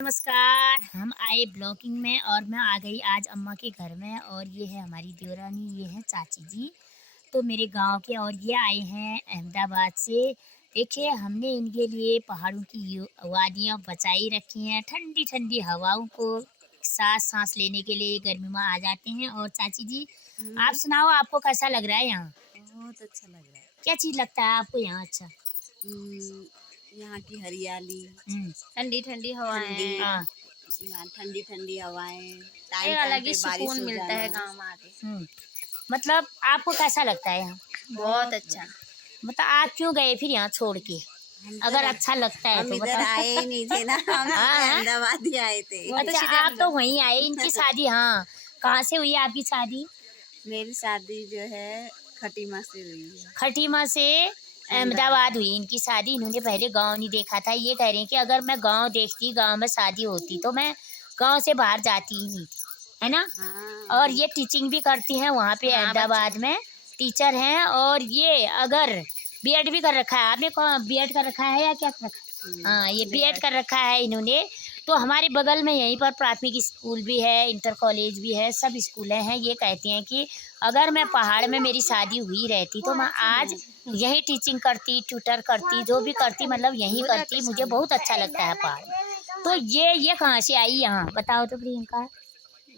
नमस्कार। हम आए ब्लॉगिंग में और मैं आ गई आज अम्मा के घर में। और ये है हमारी देवरानी, ये है चाची जी, तो मेरे गांव के। और ये आए हैं अहमदाबाद से। देखिए, हमने इनके लिए पहाड़ों की वादियाँ बचाई रखी हैं, ठंडी ठंडी हवाओं को सांस लेने के लिए गर्मी में आ जाते हैं। और चाची जी, आप सुनाओ, आपको कैसा लग रहा है यहाँ? बहुत अच्छा लग रहा है। क्या चीज़ लगता है आपको यहाँ अच्छा? यहाँ की हरियाली, ठंडी ठंडी हवाएं, हाँ, यहाँ ठंडी ठंडी हवाएं, एक टाइम अलग टाइम ही पे बारिश सुकून हो मिलता जाना। है गांव में आके। मतलब आपको कैसा लगता है यहाँ? बहुत अच्छा। मतलब आप क्यों गए फिर यहाँ छोड़ के? अगर अच्छा लगता है हम तो इधर बताओ। आए ही नहीं थे ना, हम अहमदाबाद ही आए थे। अच्छा, आप तो वहीं आए। इनकी शादी, हाँ, कहाँ से हुई आपकी शादी? मेरी शादी जो है खटीमा से हुई है। खटीमा से अहमदाबाद हुई इनकी शादी। इन्होंने पहले गांव नहीं देखा था। ये कह रही हैं कि अगर मैं गांव देखती, गांव में शादी होती, तो मैं गांव से बाहर जाती ही नहीं थी, है ना। हाँ, और ये टीचिंग भी करती हैं वहाँ पे अहमदाबाद में, टीचर हैं। और ये अगर बीएड भी कर रखा है। आपने कौन बीएड कर रखा है या क्या कर रखा है? हाँ, ये बीएड कर रखा है इन्होंने। तो हमारे बगल में यहीं पर प्राथमिक स्कूल भी है, इंटर कॉलेज भी है, सब स्कूलें हैं। ये कहती हैं कि अगर मैं पहाड़ में मेरी शादी हुई रहती तो मैं आज यहीं टीचिंग करती, ट्यूटर करती, जो भी करती, मतलब यहीं करती। मुझे बहुत अच्छा लगता है पहाड़ में। तो ये कहाँ से आई यहाँ, बताओ तो प्रियंका।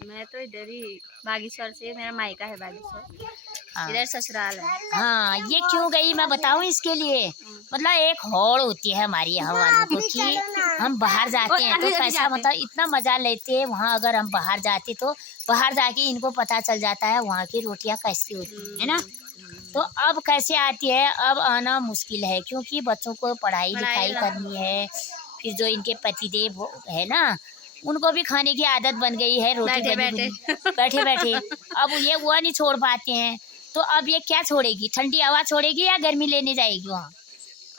मैं तो इधर ही बागेश्वर से, मेरा मायका है बागेश्वर, हाँ, इधर ससुराल है। हाँ, ये क्यों गई मैं बताऊँ इसके लिए। मतलब एक होड़ होती है हमारी यहाँ वालों को कि हम बाहर जाते हैं तो कैसा, मतलब इतना मजा लेते हैं वहाँ। अगर हम बाहर जाते तो बाहर जाके इनको पता चल जाता है वहाँ की रोटियाँ कैसी होती है ना। तो अब कैसे आती है, अब आना मुश्किल है क्योंकि बच्चों को पढ़ाई लिखाई करनी है। फिर जो इनके पतिदेव है ना, उनको भी खाने की आदत बन गई है, रोटी बैठे बनी बैठे। बनी बैठे बैठे। अब ये वो नहीं छोड़ पाते हैं। तो अब ये क्या छोड़ेगी, ठंडी हवा छोड़ेगी या गर्मी लेने जाएगी वहाँ?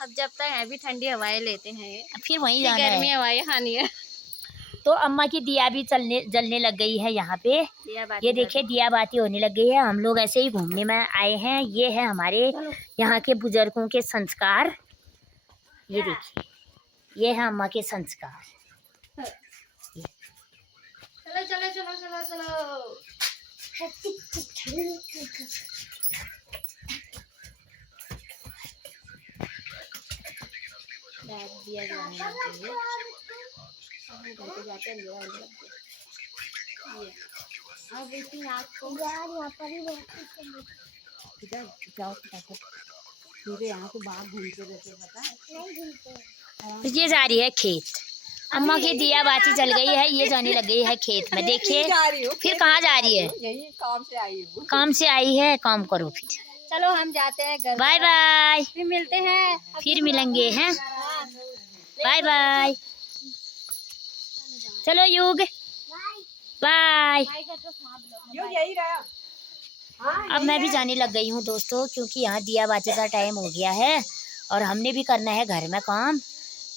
अब जब तक है भी ठंडी हवाएं लेते हैं, फिर वहीं फिर जाना गर्मी है। हवाएं खानी है। तो अम्मा की दिया भी जलने लग गई है यहाँ पे। दिया-बाती ये देखिए, दिया बाती होने लग गई है। हम लोग ऐसे ही घूमने में आए हैं। ये है हमारे यहाँ के बुजुर्गों के संस्कार। ये देखिए, ये है अम्मा के संस्कार। चलो चलो चलो चलो चलो। दिया जलाने लग गई है। अब हम घर पे जाते हैं, दिया जलाने लग गई। अब इसी रात को यार यहाँ पर ही इधर जाओ फटाफट। मेरे यहाँ तो बाहर घूमते रहते, पता नहीं घूमते। ये जा रही है खेत। अम्मा की दिया बाती जल गई है, ये जाने लग गई है खेत में। देखिए, फिर कहाँ जा रही है? यही काम से आई हूँ। काम से आई है, काम करो फिर। चलो हम जाते हैं घर। बाय बाय, फिर मिलते हैं, फिर मिलेंगे हैं। Bye bye. चलो युग, बाय। यही रहा। अब मैं भी जाने लग गई हूँ दोस्तों, क्योंकि यहाँ दिया बाती का टाइम हो गया है और हमने भी करना है घर में काम।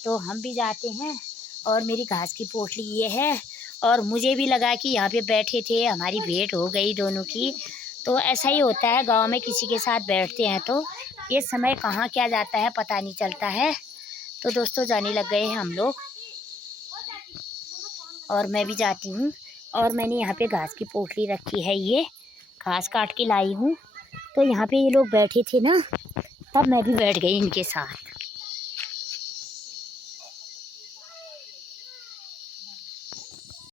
तो हम भी जाते हैं। और मेरी घास की पोटली ये है। और मुझे भी लगा कि यहाँ पे बैठे थे, हमारी भेंट हो गई दोनों की। तो ऐसा ही होता है, गांव में किसी के साथ बैठते हैं तो ये समय कहाँ क्या जाता है पता नहीं चलता है। तो दोस्तों, जाने लग गए हैं हम लोग और मैं भी जाती हूँ। और मैंने यहाँ पे घास की पोटली रखी है, ये घास काट के लाई हूँ। तो यहाँ पे ये लोग बैठे थे ना, तब मैं भी बैठ गई इनके साथ।